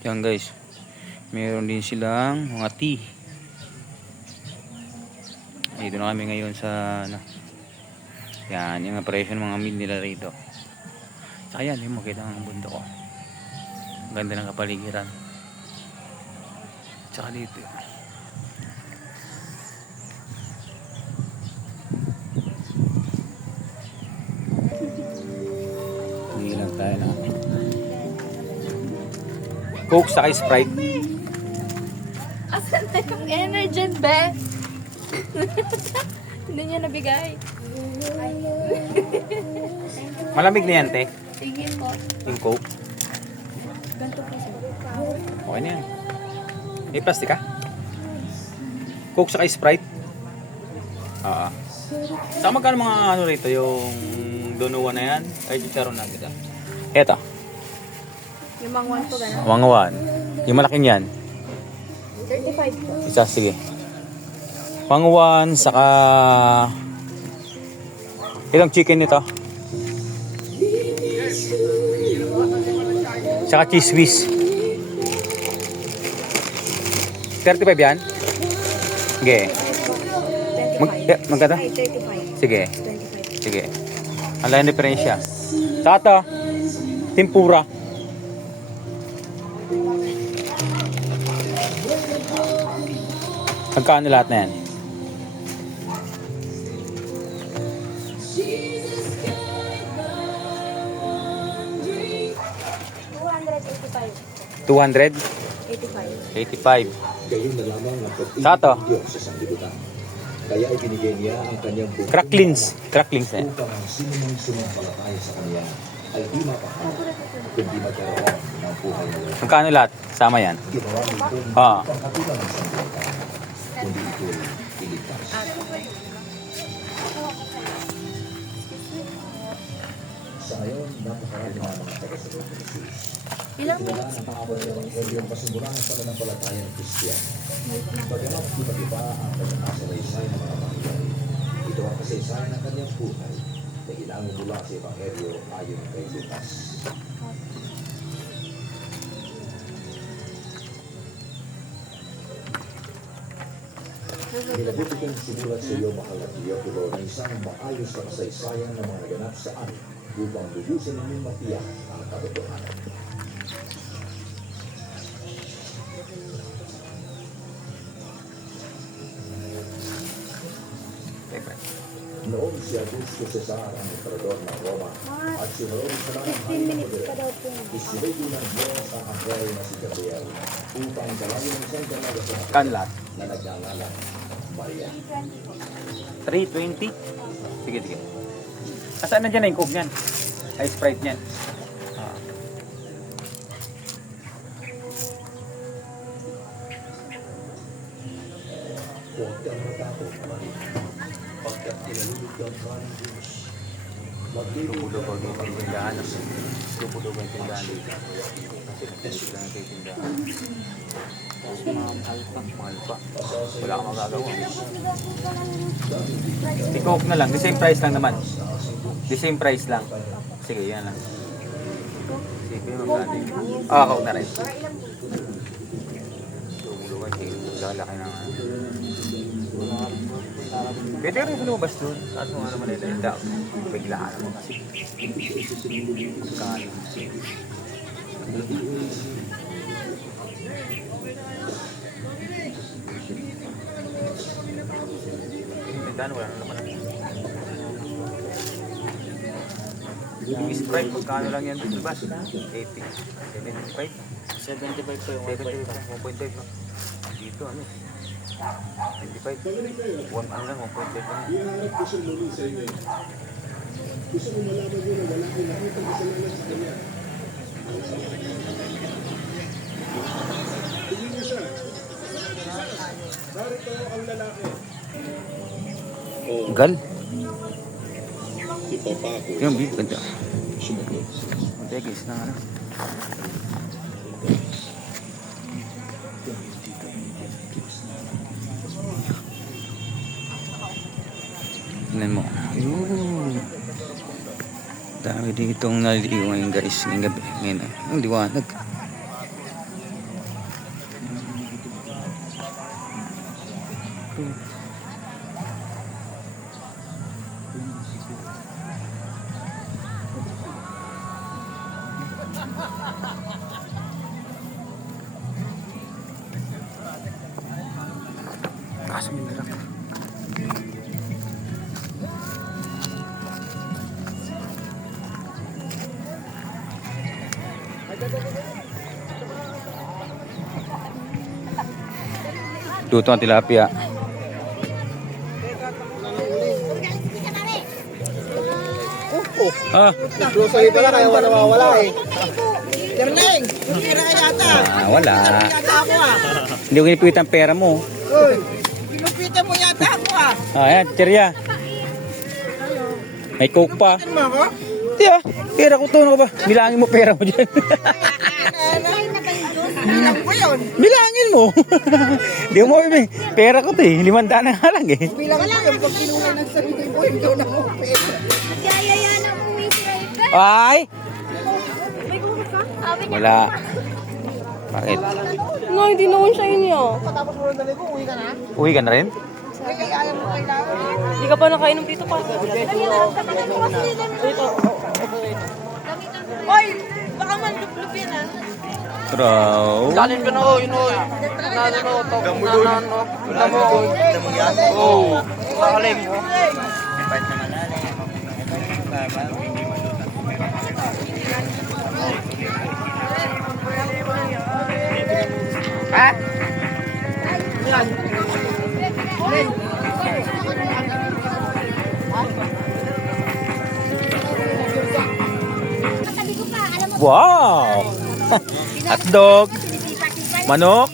Yan guys, meron din silang mga tea. Dito na kami ngayon sa yan, yung presyo ng mga meal nila rito. Saka yan, yung makita ng bundok ko. Ang ganda ng kapaligiran. Saka dito. Hindi lang tayo na Coke saka Sprite. Asan na yung Energen, be? Hindi niya nabigay. Malamig na yan, te. Sige po. Yung Coke. Ganito po siya. Okay na yan. May plastic ka? Coke saka Sprite? Saka magkano mga ano rito? Yung donuwa na yan? Ay, chicharon na kita. Eto. Yung mangwan po gano'n? Wangawan. Yung malaking yan. 35 po. Isa, sige. Wangawan, saka ilang chicken nito? Saka cheese whiz. 35 yan? Sige. Magkano? Ay, 35. Sige. 25. Sige. Ang laking diferensya. Saka to, tempura. Magkano lahat na yan? $200? 85. Gayon na lamang ang Sato. pag-ibig ng Diyos sa sanglibutan. Kaya ibinigay niya ang kanyang buhay Cracklings na yan. upang ang sinumang sumampalataya sa kanya ay di mapakalat, kundi magkaroon ng buhay na walang Magkano lahat? Sama yan. ginawa nito Ah. upang hatulan ng sanglibutan, kundi ito'y iligtas. Sa ngayon, napakarami na mga taga-sagot ng Jesus. Ilang Wala minutes na po? pakawal ng Evangelyo ang pasimulan ng pananampalataya ng Kristiyan. Bagamat iba't iba ang kasalaysay ng mga Panginoon, ito ang kasaysayan ng kanyang buhay na ilangon mula sa Evangelyo ayon kay Lucas. Minabuti kong simulat sa iyo, mahal na Teofilo, na isang maayos na kasaysayan ng mga naganap sa amin upang lubusin ninyong matiyak ang katotohanan. Noong si Augusto Cesar ang emperador ng Roma at si Herodes sa ng 15 minutes pa daw po. isinigil ng Diyos ang anghel na si Gabriel upang dalayan ng isang dalaga sa Magkano lahat? na nagngangalang Maria. 320? Sige, sige. Asaan na dyan na yung Coke niyan? Ay, Sprite niyan. Huwag kang matakot, Maria, pagkat tinalulugdan ka ng Diyos. Lupo-lupo yung tindahan. Lupo-lupo yung tindahan dito. Kasi lang yung tindahan. Tapos mga mahal pa. Wala kang magagawa. Si Coke na lang. The same price lang naman. The same price lang. Sige, yan lang. Sige, magkano yun? Coke na rin. Lupo-lupo yung lalaki ng pwede rin sa lumabas doon. Kaso nga naman nila yung down. Biglaan naman kasi. Magkano. Magkano wala na naman. Yung Sprite, magkano lang yan dito ba? 80. 75? 75 po yung 1.5. Dito ano? 25. 1 ano lang, 1.5 lang. Iharap ko siya muli sa inyo. Gusto ko malaman nyo na wala akong nakitang kasalanan sa kanya. Tingin niyo siya. Narito ang lalaki. Gal? Ipapako. Yung beef, ganda. Sumagot. Tegis na ano. Tingnan mo. Ayun. Dami ditong naliligo ngayon guys. Ngayong gabi. Ngayon. Ang liwanag. Kaso may merak. Luto ang tilapia. Ah, Grocery pala kaya wala nawawala eh. Terleng, pira ka yata. wala. Yata ako ah. Hindi ko kinipit ang pera mo. Uy, pinupita mo yata ako ah. Ayan, cherya. May coke pa. Ano mo ako? Hindi ah, pera ko to. Ano ka ba? Bilangin mo pera mo dyan. Bilang ko yun. Bilangin mo. Hindi mo mabibig. Pera ko to eh. 500 na nga lang eh. Bilang ko yun. Pag kinuha ng sarili mo, hindi ko na mo pera. Nagyayaya ng uwi si Raven. Ay! May bukas ka? Sabi niya. Wala. Bakit? No, hindi naman siya inyo. Patapos mo na ko, uwi ka na. Uwi ka na rin? Ay, kaya alam mo kailangan. Hindi ka pa nakainom dito pa. Dito. Hoy! Baka manlublubin ah. Traw. Dalin ko na o, yun o. Nano, nano. Damo. Damo yan? Oo. Kaling. Ha? Yan. Katabi ko pa, alam mo. Wow! Hotdog, manok,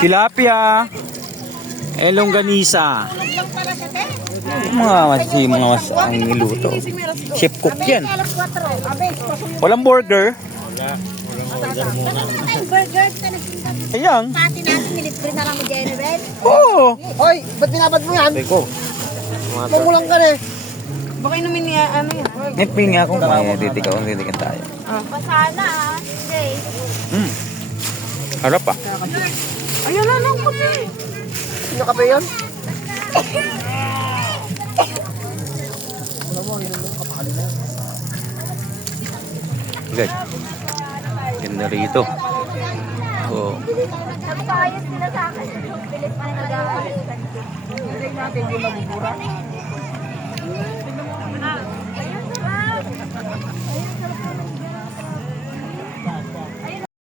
tilapia, longganisa. Lang para sa te. Mga mas ang niluto. Chef cook yan. Alam 4. Abes, pasuyo. Walang burger. Tayong burger ka nagsinta. Ayan. Pati natin, nilibre na lang mo Jennifer. Oo. Hoy, ba't binabad mo yan? Teko. Mamulang ka na eh. Baka inumin niya, ano yan? Nipin nga kung kaya titikan tayo. Pasana ah. Okay. Harap pa. Ayun na lang kasi. Sino ka ba yun? Okay. Ganda rito. Oh. Sabi ko, ayos sila sa akin. Bilis pa na nag-aayos. Hindi natin yung nabubura.